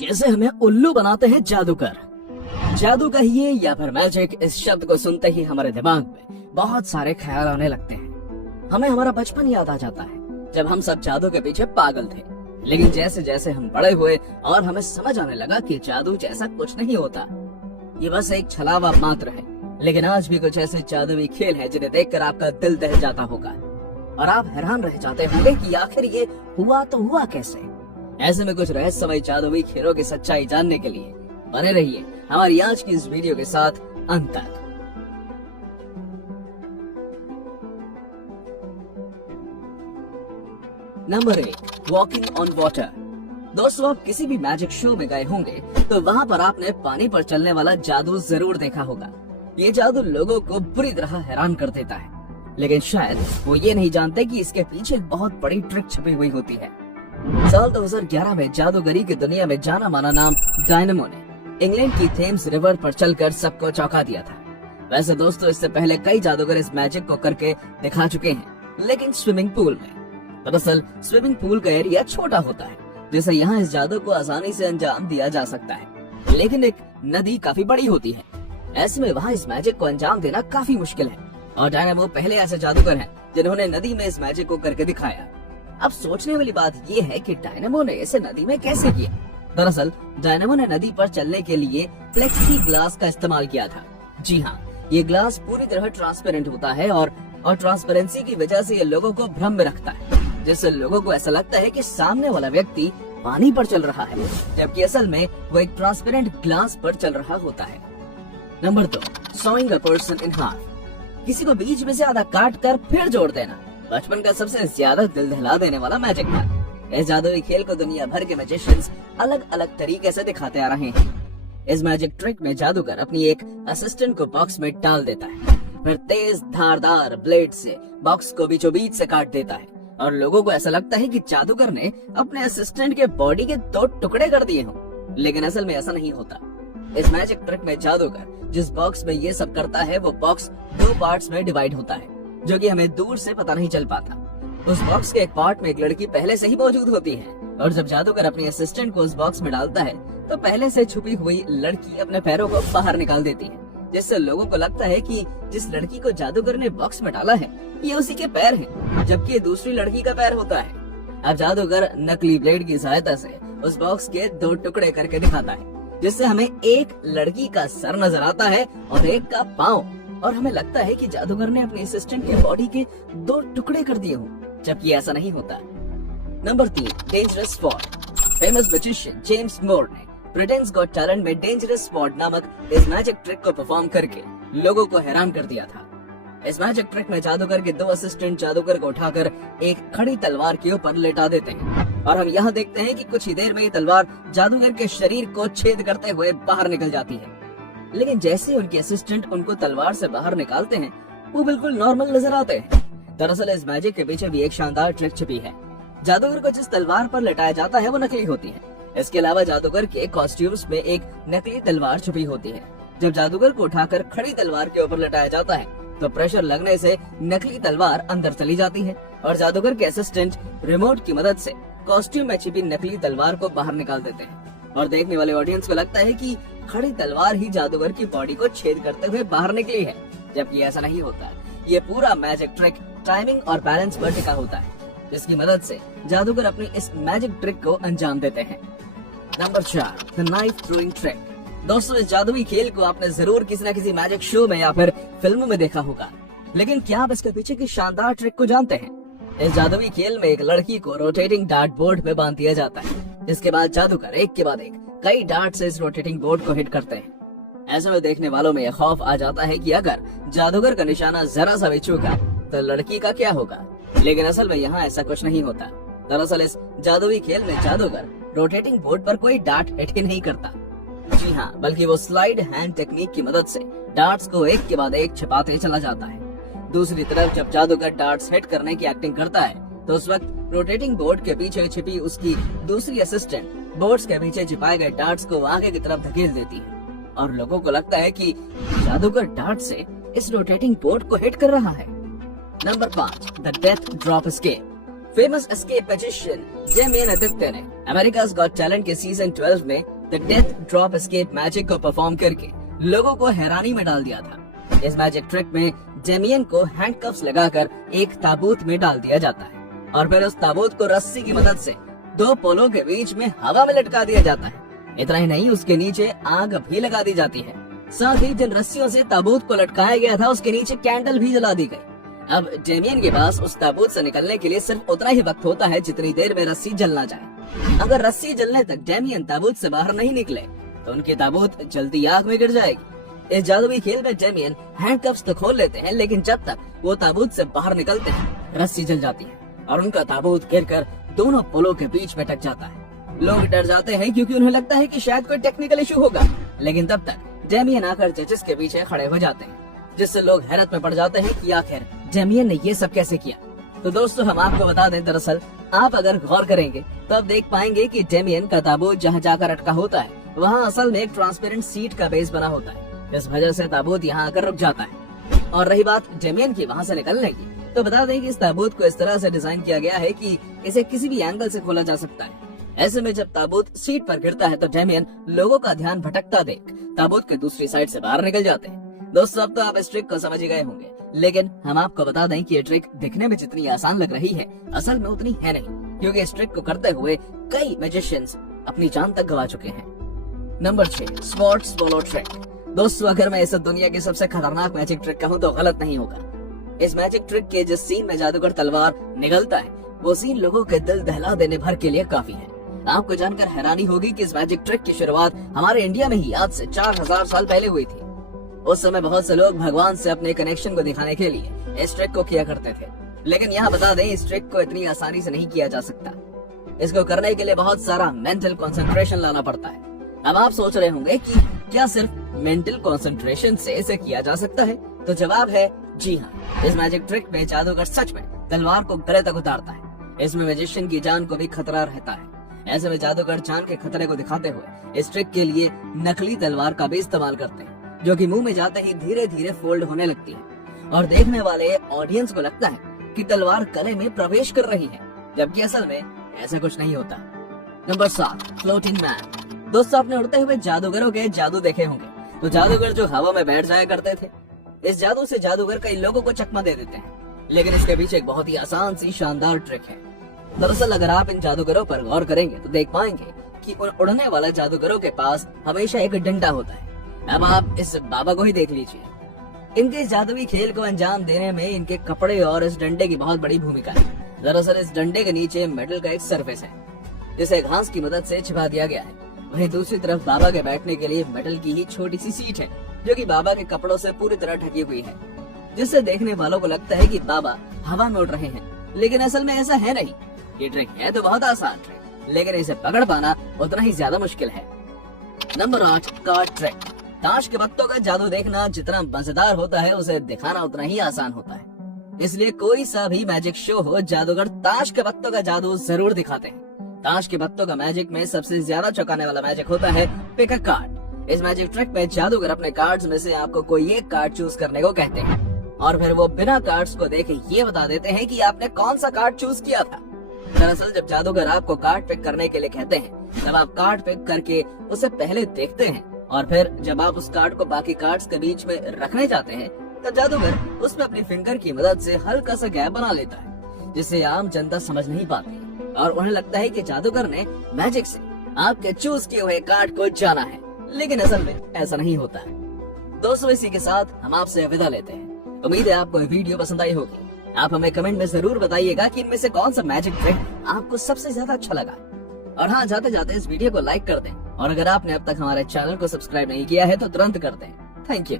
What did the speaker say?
कैसे हमें उल्लू बनाते हैं जादूगर। जादू कहिए या फिर मैजिक, इस शब्द को सुनते ही हमारे दिमाग में बहुत सारे ख्याल आने लगते हैं। हमें हमारा बचपन याद आ जाता है जब हम सब जादू के पीछे पागल थे। लेकिन जैसे जैसे हम बड़े हुए और हमें समझ आने लगा कि जादू जैसा कुछ नहीं होता, ये बस एक छलावा मात्र है। लेकिन आज भी कुछ ऐसे जादुई खेल हैं जिन्हें देखकर आपका दिल दहल जाता होगा और आप हैरान रह जाते होंगे कि आखिर ये हुआ तो हुआ कैसे। ऐसे में कुछ रहस्यमय जादुई खेलों की सच्चाई जानने के लिए बने रहिए हमारी आज की इस वीडियो के साथ अंत तक। Number 1, walking on water. दोस्तों, आप किसी भी मैजिक शो में गए होंगे तो वहाँ पर आपने पानी पर चलने वाला जादू जरूर देखा होगा। ये जादू लोगों को बुरी तरह हैरान कर देता है, लेकिन शायद वो ये नहीं जानते कि इसके पीछे एक बहुत बड़ी ट्रिक छुपी हुई होती है। साल 2011 में जादूगरी की दुनिया में जाना माना नाम डायनेमो ने इंग्लैंड की थेम्स रिवर पर चलकर सबको चौंका दिया था। वैसे दोस्तों, इससे पहले कई जादूगर इस मैजिक को करके दिखा चुके हैं, लेकिन स्विमिंग पूल में। दरअसल स्विमिंग पूल का एरिया छोटा होता है, जिससे यहाँ इस जादू को आसानी से अंजाम दिया जा सकता है। लेकिन एक नदी काफी बड़ी होती है, ऐसे में वहाँ इस मैजिक को अंजाम देना काफी मुश्किल है। और डायनेमो पहले ऐसे जादूगर हैं जिन्होंने नदी में इस मैजिक को करके दिखाया। अब सोचने वाली बात ये है कि डायनेमो ने इसे नदी में कैसे किया। दरअसल डायनेमो ने नदी पर चलने के लिए प्लेक्सी ग्लास का इस्तेमाल किया था। जी हाँ, ये ग्लास पूरी तरह ट्रांसपेरेंट होता है और ट्रांसपेरेंसी की वजह से ये लोगों को भ्रम में रखता है, जिससे लोगों को ऐसा लगता है कि सामने वाला व्यक्ति पानी पर चल रहा है, जबकि असल में वो एक ट्रांसपेरेंट ग्लास पर चल रहा होता है। Number 2, sawing a person in half. किसी को बीच में से आधा काट कर फिर जोड़ देना बचपन का सबसे ज्यादा दिल दहला देने वाला मैजिक था। इस जादुई खेल को दुनिया भर के मैजिशियंस अलग अलग तरीके से दिखाते आ रहे हैं। इस मैजिक ट्रिक में जादूगर अपनी एक असिस्टेंट को बॉक्स में डाल देता है, फिर तेज धारदार ब्लेड से बॉक्स को बीचों बीच से काट देता है और लोगों को ऐसा लगता है कि जादूगर ने अपने असिस्टेंट के बॉडी के 2 टुकड़े कर दिए हों। लेकिन असल में ऐसा नहीं होता। इस मैजिक ट्रिक में जादूगर जिस बॉक्स में ये सब करता है वो बॉक्स 2 पार्ट्स में डिवाइड होता है, जो कि हमें दूर से पता नहीं चल पाता। उस बॉक्स के एक पार्ट में एक लड़की पहले से ही मौजूद होती है और जब जादूगर अपनी असिस्टेंट को उस बॉक्स में डालता है तो पहले से छुपी हुई लड़की अपने पैरों को बाहर निकाल देती है, जिससे लोगों को लगता है कि जिस लड़की को जादूगर ने बॉक्स में डाला है ये उसी के पैर हैं, जबकि ये दूसरी लड़की का पैर होता है। अब जादूगर नकली ब्लेड की सहायता से उस बॉक्स के 2 टुकड़े करके दिखाता है, जिससे हमें एक लड़की का सर नजर आता है और एक का पाँव, और हमें लगता है कि जादूगर ने अपने असिस्टेंट के बॉडी के 2 टुकड़े कर दिए हों, जबकि ऐसा नहीं होता। Number 3, dangerous sword. Famous magician James More ने ब्रिटेन्स गॉट टैलेंट में डेंजरस स्वॉर्ड नामक इस मैजिक ट्रिक को परफॉर्म करके लोगों को हैरान कर दिया था। इस मैजिक ट्रिक में जादूगर के 2 असिस्टेंट जादूगर को उठाकर एक खड़ी तलवार के ऊपर लेटा देते हैं और हम यहाँ देखते हैं कि कुछ ही देर में ये तलवार जादूगर के शरीर को छेद करते हुए बाहर निकल जाती है। लेकिन जैसे उनके असिस्टेंट उनको तलवार से बाहर निकालते हैं वो बिल्कुल नॉर्मल नजर आते हैं। दरअसल इस मैजिक के पीछे भी एक शानदार ट्रिक छिपी है। जादूगर को जिस तलवार पर लटाया जाता है वो नकली होती है। इसके अलावा जादूगर के कॉस्ट्यूम्स में एक नकली तलवार छुपी होती है। जब जादूगर को उठाकर खड़ी तलवार के ऊपर लटाया जाता है तो प्रेशर लगने से नकली तलवार अंदर चली जाती है और जादूगर के असिस्टेंट रिमोट की मदद से कॉस्ट्यूम में छिपी नकली तलवार को बाहर निकाल देते हैं और देखने वाले ऑडियंस को लगता है कि खड़ी तलवार ही जादूगर की बॉडी को छेद करते हुए बाहर निकली है, जबकि ऐसा नहीं होता। ये पूरा मैजिक ट्रिक टाइमिंग और बैलेंस पर टिका होता है, जिसकी मदद से जादूगर अपनी इस मैजिक ट्रिक को अंजाम देते हैं। Number 4, the knife throwing trick. दोस्तों, इस जादुई खेल को आपने जरूर किसी न किसी मैजिक शो में या फिर फिल्म में देखा होगा, लेकिन क्या आप इसके पीछे की शानदार ट्रिक को जानते हैं? इस जादुई खेल में एक लड़की को रोटेटिंग डार्ट बोर्ड में बांध दिया जाता है, जिसके बाद जादूगर एक के बाद एक कई डार्ट से इस रोटेटिंग बोर्ड को हिट करते हैं। ऐसे में देखने वालों में यह खौफ आ जाता है कि अगर जादूगर का निशाना जरा सा भी चूका तो लड़की का क्या होगा। लेकिन असल में यहाँ ऐसा कुछ नहीं होता। दरअसल इस जादुई खेल में जादूगर रोटेटिंग बोर्ड पर कोई डार्ट हिट ही नहीं करता। जी हाँ, बल्कि वो स्लाइड हैंड टेक्निक की मदद से डार्ट्स को एक के बाद एक छिपाते चला जाता है। दूसरी तरफ जब जादूगर डार्ट्स हिट करने की एक्टिंग करता है तो उस वक्त रोटेटिंग बोर्ड के पीछे छिपी उसकी दूसरी असिस्टेंट बोर्ड्स के पीछे छिपाए गए डार्ट्स को आगे की तरफ धकेल देती है और लोगों को लगता है कि जादूगर डार्ट से इस रोटेटिंग बोर्ड को हिट कर रहा है। Number 5, the death drop escape. Famous escape magician Damien Aditya ने अमेरिकाज़ गॉट टैलेंट के सीजन 12 में the death drop escape magic को परफॉर्म करके लोगों को हैरानी में डाल दिया था। इस मैजिक ट्रिक में डेमियन को हैंडकफ्स लगाकर एक ताबूत में डाल दिया जाता है और फिर उस ताबूत को रस्सी की मदद से दो पोलों के बीच में हवा में लटका दिया जाता है। इतना ही नहीं, उसके नीचे आग भी लगा दी जाती है। साथ ही जिन रस्सियों से ताबूत को लटकाया गया था उसके नीचे कैंडल भी जला दी गई। अब डेमियन के पास उस ताबूत से निकलने के लिए सिर्फ उतना ही वक्त होता है जितनी देर में रस्सी जलना जाए। अगर रस्सी जलने तक डेमियन ताबूत से बाहर नहीं निकले तो उनकी ताबूत जल्दी आग में गिर जाएगी। इस जादुई खेल में डेमियन हैंडकफ्स तो खोल लेते हैं, लेकिन जब तक वो ताबूत से बाहर निकलते हैं रस्सी जल जाती है और उनका ताबूत गिरकर दोनों पुलों के बीच में टक जाता है। लोग डर जाते हैं क्योंकि उन्हें लगता है कि शायद कोई टेक्निकल इशू होगा, लेकिन तब तक डेमियन आकर जजेस के पीछे खड़े हो जाते हैं, जिससे लोग हैरत में पड़ जाते हैं कि आखिर डेमियन ने ये सब कैसे किया। तो दोस्तों, हम आपको बता दें, दरअसल आप अगर गौर करेंगे तो आप देख पाएंगे कि डेमियन का ताबूत जहाँ जाकर अटका होता है वहाँ असल में एक ट्रांसपेरेंट सीट का बेस बना होता है। इस वजह से ताबूत यहाँ आकर रुक जाता है। और रही बात डेमियन की वहाँ से निकलने की, तो बता दें कि इस ताबूत को इस तरह से डिजाइन किया गया है कि इसे किसी भी एंगल से खोला जा सकता है। ऐसे में जब ताबूत सीट पर गिरता है तो डेमियन लोगों का ध्यान भटकता देख ताबूत के दूसरी साइड से बाहर निकल जाते हैं। दोस्तों, अब तो आप इस ट्रिक को समझ ही गए होंगे, लेकिन हम आपको बता दें कि ये ट्रिक दिखने में जितनी आसान लग रही है असल में उतनी है नहीं, क्योंकि इस ट्रिक को करते हुए कई मैजिशियंस अपनी जान तक गंवा चुके हैं। Number 6, sword swallow trick. दोस्तों, अगर मैं इस दुनिया की सबसे खतरनाक मैजिक ट्रिक कहूँ तो गलत नहीं होगा। इस मैजिक ट्रिक के जिस सीन में जादूगर तलवार निगलता है वो सीन लोगों के दिल दहला देने भर के लिए काफी है। आपको जानकर हैरानी होगी कि इस मैजिक ट्रिक की शुरुआत हमारे इंडिया में ही आज से 4000 साल पहले हुई थी। उस समय बहुत से लोग भगवान से अपने कनेक्शन को दिखाने के लिए इस ट्रिक को किया करते थे, लेकिन यहाँ बता दें, इस ट्रिक को इतनी आसानी से नहीं किया जा सकता। इसको करने के लिए बहुत सारा मेंटल कंसंट्रेशन लाना पड़ता है। अब आप सोच रहे होंगे कि क्या सिर्फ मेंटल कंसंट्रेशन से इसे किया जा सकता है? तो जवाब है जी हाँ। इस मैजिक ट्रिक में जादूगर सच में तलवार को गले तक उतारता है। इसमें मैजिशियन की जान को भी खतरा रहता है। ऐसे में जादूगर जान के खतरे को दिखाते हुए इस ट्रिक के लिए नकली तलवार का भी इस्तेमाल करते हैं, जो कि मुंह में जाते ही धीरे धीरे फोल्ड होने लगती है और देखने वाले ऑडियंस को लगता है कि तलवार गले में प्रवेश कर रही है, जबकि असल में ऐसा कुछ नहीं होता। Number 7, floating man. दोस्तों, आपने उड़ते हुए जादूगरों के जादू देखे होंगे। तो जादूगर जो हवा में बैठ जाया करते थे, इस जादू से जादूगर कई लोगों को चकमा दे देते हैं, लेकिन इसके पीछे एक बहुत ही आसान सी शानदार ट्रिक है। दरअसल अगर आप इन जादूगरों पर गौर करेंगे तो देख पाएंगे कि उन उड़ने वाले जादूगरों के पास हमेशा एक डंडा होता है। अब आप इस बाबा को ही देख लीजिए। इनके इस जादुई खेल को अंजाम देने में इनके कपड़े और इस डंडे की बहुत बड़ी भूमिका है। दरअसल इस डंडे के नीचे मेटल का एक सरफेस है, जिसे घास की मदद से छिपा दिया गया है। वहीं दूसरी तरफ बाबा के बैठने के लिए मेटल की ही छोटी सी सीट है, जो कि बाबा के कपड़ों से पूरी तरह ढकी हुई है, जिससे देखने वालों को लगता है कि बाबा हवा में उड़ रहे हैं, लेकिन असल में ऐसा है नहीं। ये ट्रिक है तो बहुत आसान ट्रिक, लेकिन इसे पकड़ पाना उतना ही ज्यादा मुश्किल है। Number 8, card trick. ताश के पत्तों का जादू देखना जितना मजेदार होता है, उसे दिखाना उतना ही आसान होता है। इसलिए कोई सा भी मैजिक शो हो, जादूगर ताश के पत्तों का जादू जरूर दिखाते हैं। ताश के पत्तों का मैजिक में सबसे ज्यादा चौंकाने वाला मैजिक होता है पिक अ कार्ड। इस मैजिक ट्रिक में जादूगर अपने कार्ड्स में से आपको कोई एक कार्ड चूज करने को कहते हैं और फिर वो बिना कार्ड्स को देखे ये बता देते हैं कि आपने कौन सा कार्ड चूज किया था। दरअसल जब जादूगर आपको कार्ड पिक करने के लिए कहते हैं, तब आप कार्ड पिक करके उसे पहले देखते हैं और फिर जब आप उस कार्ड को बाकी कार्ड्स के बीच में रखने जाते हैं, तब जादूगर उसमें अपनी फिंगर की मदद से हल्का सा गैप बना लेता है, जिसे आम जनता समझ नहीं पाती और उन्हें लगता है कि जादूगर ने मैजिक से आपके चूज किए हुए कार्ड को जाना है, लेकिन असल में ऐसा नहीं होता है। दोस्तों, इसी के साथ हम आपसे विदा लेते हैं। उम्मीद है आपको वीडियो पसंद आई होगी। आप हमें कमेंट में जरूर बताइएगा कि इनमें से कौन सा मैजिक ट्रिक आपको सबसे ज्यादा अच्छा लगा। और हाँ, जाते जाते इस वीडियो को लाइक कर दें और अगर आपने अब तक हमारे चैनल को सब्सक्राइब नहीं किया है तो तुरंत कर दें। Thank you.